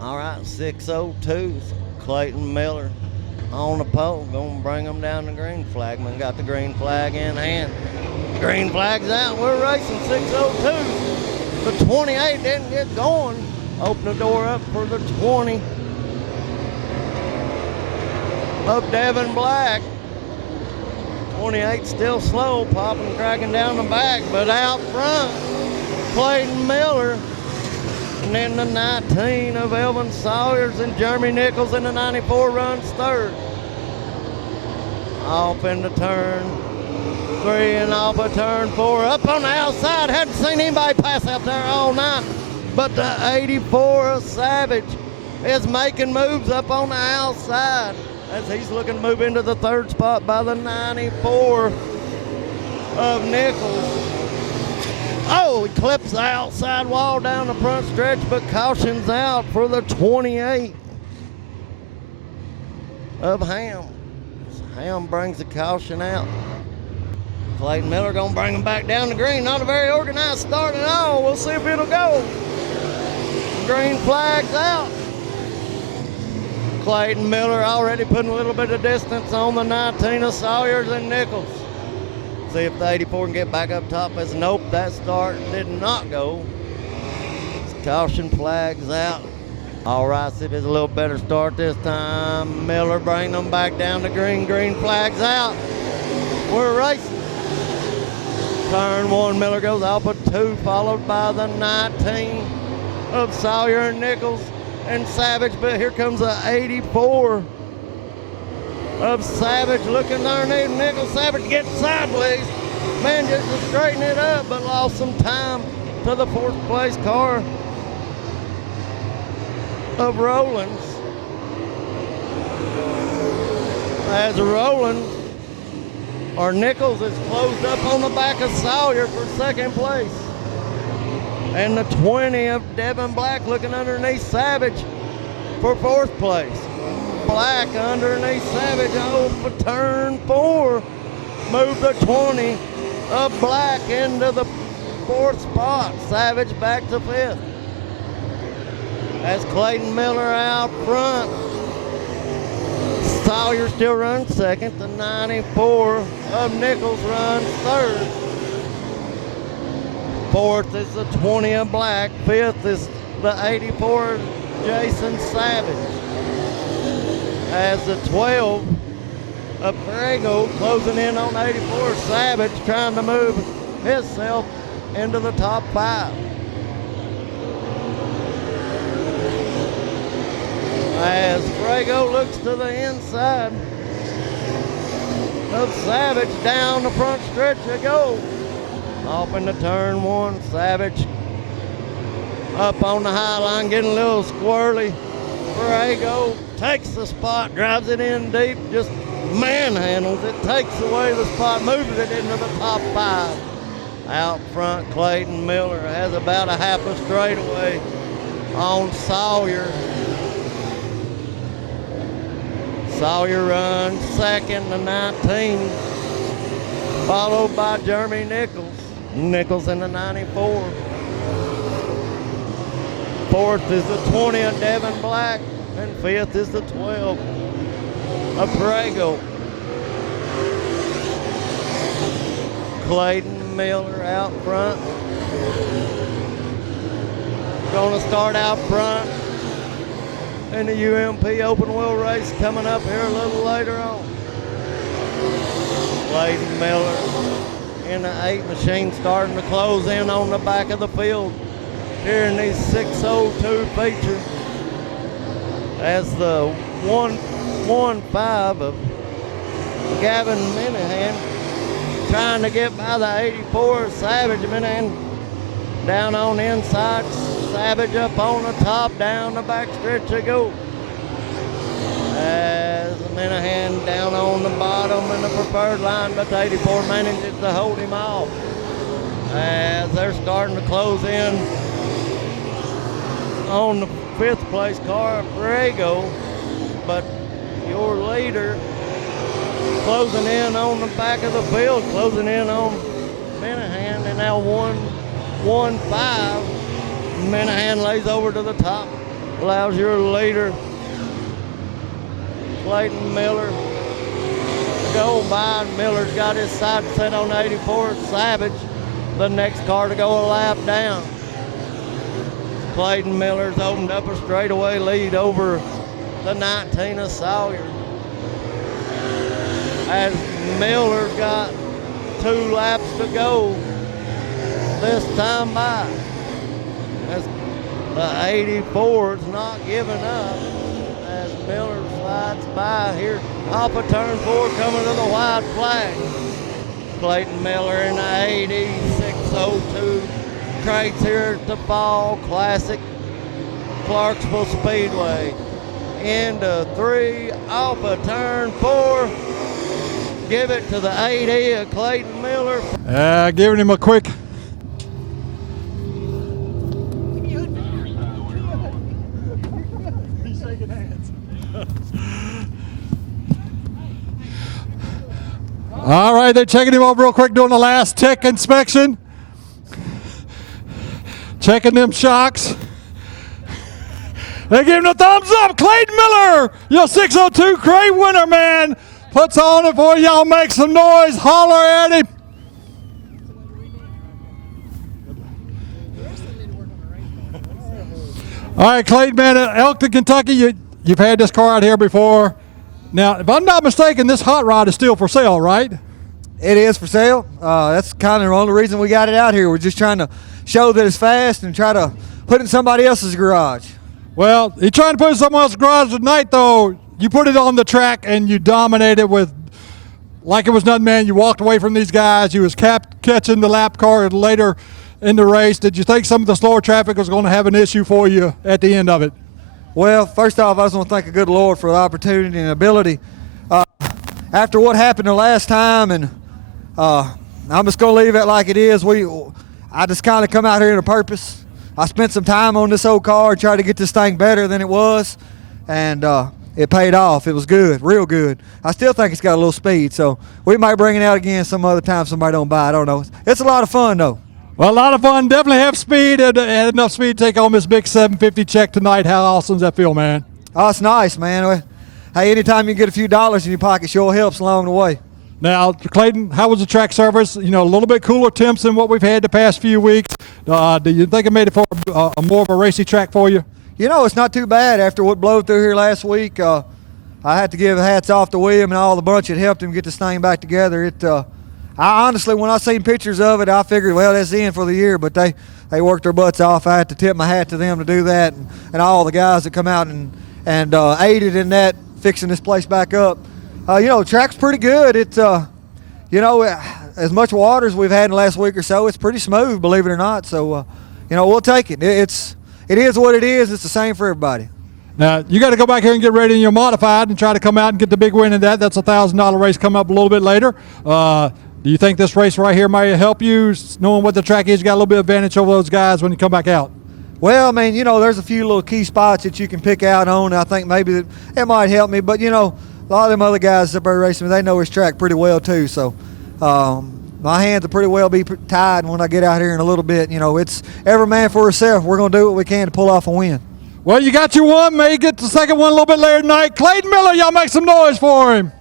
All right, 6:02, Clayton Miller on the pole, gonna bring them down the green. Flagman got the green flag in hand. Green flag's out, we're racing 6:02. The 28 didn't get going. Open the door up for the 20 of Devin Black. 28 still slow, popping, cracking down the back, but out front, Clayton Miller. And then the 19 of Elvin Sawyers and Jeremy Nichols in the 94 runs third. Off into turn 3 and off of turn 4. Up on the outside. Hadn't seen anybody pass out there all night. But the 84 of Savage is making moves up on the outside as he's looking to move into the third spot by the 94 of Nichols. Oh, he clips the outside wall down the front stretch, but caution's out for the 28 of Ham. Ham brings the caution out. Clayton Miller gonna bring him back down the green. Not a very organized start at all. We'll see if it'll go. Green flag's out. Clayton Miller already putting a little bit of distance on the 19 of Sawyers and Nichols. See if the 84 can get back up top. As nope, that start did not go. Caution flag's out. All right, see if it's a little better start this time. Miller bringing them back down to green. Green flag's out. We're racing. Turn 1, Miller goes off of 2, followed by the 19 of Sawyer and Nichols and Savage. But here comes the 84 of Savage looking underneath Nichols. Savage getting sideways. Man just to straighten it up, but lost some time to the 4th place car of Rollins. As Rollins, or Nichols, is closed up on the back of Sawyer for 2nd place. And the 20 of Devin Black looking underneath Savage for 4th place. Black underneath Savage over turn 4. Move the 20 of Black into the 4th spot. Savage back to 5th. As Clayton Miller out front. Sawyer still runs 2nd. The 94 of Nichols runs 3rd. 4th is the 20 of Black. 5th is the 84 of Jason Savage. As the 12 of Prego closing in on 84. Savage trying to move himself into the top 5. As Prego looks to the inside of Savage, down the front stretch they go. Off into turn 1, Savage up on the high line, getting a little squirrely. Prego takes the spot, drives it in deep, just manhandles it, takes away the spot, moves it into the top 5. Out front, Clayton Miller has about a half a straightaway on Sawyer. Sawyer runs 2nd to 19, followed by Jeremy Nichols. Nichols in the 94. 4th is the 20 of Devin Black, and 5th is the 12 of Prego. Clayton Miller out front. Gonna start out front in the UMP open wheel race coming up here a little later on. Clayton Miller in the 8 machine starting to close in on the back of the field here in these 6:02 feature. As the 115 of Gavin Minahan trying to get by the 84 Savage. Minahan down on the inside, Savage up on the top, down the back stretch they go. As Minahan down on the bottom in the preferred line, but the 84 manages to hold him off. As they're starting to close in on the 5th place car, Prego, but your leader closing in on the back of the field, closing in on Minahan, and now 1-1-5. Minahan lays over to the top allows your leader, Clayton Miller, to go by. Miller's got his side set on 84. Savage, the next car to go a lap down. Clayton Miller's opened up a straightaway lead over the 19 of Sawyer. As Miller's got 2 laps to go this time by. As the 84 is not giving up as Miller slides by here off of turn 4 coming to the white flag. Clayton Miller in the 8602 crates here at the Fall Classic Clarksville Speedway. Into 3 off of turn 4. Give it to the 80 of Clayton Miller. Giving him a quick. He's shaking hands. All right, they're checking him over real quick, doing the last tech inspection. Checking them shocks. They give him a thumbs up. Clayton Miller, your 602 crate winner, man. Puts on it for y'all. Make some noise. Holler at him. All right, Clayton, man, Elkton, Kentucky, you've had this car out here before. Now, if I'm not mistaken, this hot rod is still for sale, right? It is for sale. That's kind of the only reason we got it out here. We're just trying to show that it's fast and try to put it in somebody else's garage. Well, you're trying to put it in someone else's garage tonight, though. You put it on the track and you dominated with, like it was nothing, man. You walked away from these guys. You was catching the lap car later in the race. Did you think some of the slower traffic was going to have an issue for you at the end of it? Well, first off, I just want to thank the good Lord for the opportunity and ability. After what happened the last time, and I'm just going to leave it like it is. I just kind of come out here in a purpose. I spent some time on this old car, tried to get this thing better than it was, and it paid off. It was good, real good. I still think it's got a little speed, so we might bring it out again some other time somebody don't buy it. I don't know. It's a lot of fun, though. Well, a lot of fun. Definitely have speed and had enough speed to take on this big 750 check tonight. How awesome does that feel, man? Oh, it's nice, man. Hey, anytime you get a few dollars in your pocket sure helps along the way. Now, Clayton, how was the track service? You know, a little bit cooler temps than what we've had the past few weeks. Do you think it made it for a more of a racy track for you? You know, it's not too bad after what blowed through here last week. I had to give hats off to William and all the bunch that helped him get this thing back together. I honestly, when I seen pictures of it, I figured, well, that's the end for the year, but they worked their butts off. I had to tip my hat to them to do that, and all the guys that come out and aided in that, fixing this place back up. You know, the track's pretty good. You know, as much water as we've had in the last week or so, it's pretty smooth, believe it or not. So, you know, we'll take it. It is what it is. It's the same for everybody. Now, you got to go back here and get ready in your modified and try to come out and get the big win in that. That's a $1,000 race coming up a little bit later. Do you think this race right here might help you, knowing what the track is? You got a little bit of advantage over those guys when you come back out? Well, I mean, you know, there's a few little key spots that you can pick out on. I think maybe it might help me. But, you know, a lot of them other guys up there racing, they know his track pretty well too. So my hands will pretty well be tied when I get out here in a little bit. You know, it's every man for himself. We're going to do what we can to pull off a win. Well, you got your one. May get the second one a little bit later tonight. Clayton Miller, y'all make some noise for him.